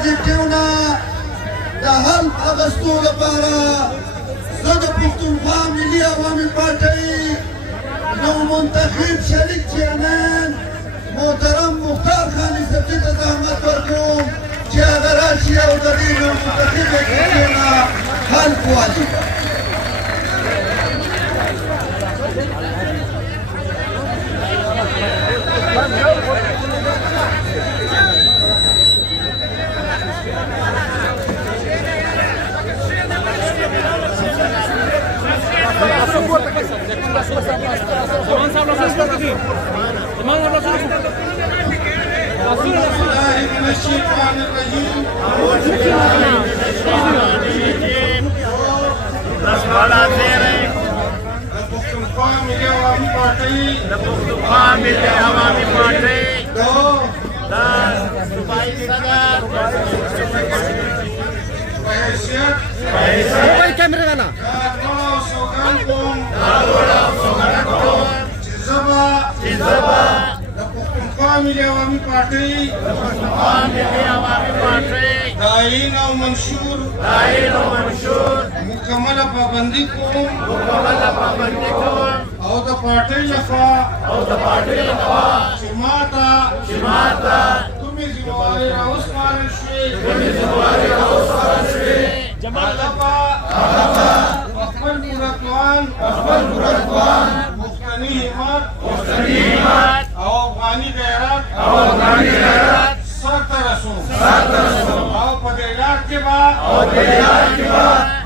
اگزیکټیو نه د حلف اخیستو لپاره زه د پښتونخوا ملي عوامي پارټۍ نومنتخب شریک چیرمن محترم مختار خان صفدي ته زحمت ورکوم چې هغه راشي او د دې نومنتخب اگزیکټیو نه حلف والي. ملي عوامي پارټۍ د آئین او منشور مکمله پابندي کوم او د پارټۍ لخوا چې ماته کومې ذمهوارۍ راوسپارل شوې هغه به په خپل پوره توان پښتني همت او افغاني غیرت سرته رسوم او په دې لار کې به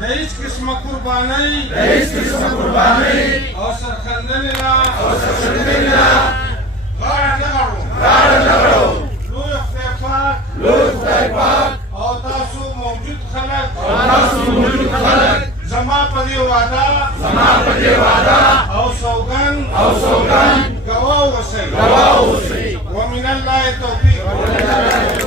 د هېڅ قسمه قربانۍ او سرښندنې نه غاړه نه غړو. لوی خدای پاک او تاسو موجود خلک زما په دې وعده او سوګند گواه اوسئ. ومن الله توفیق.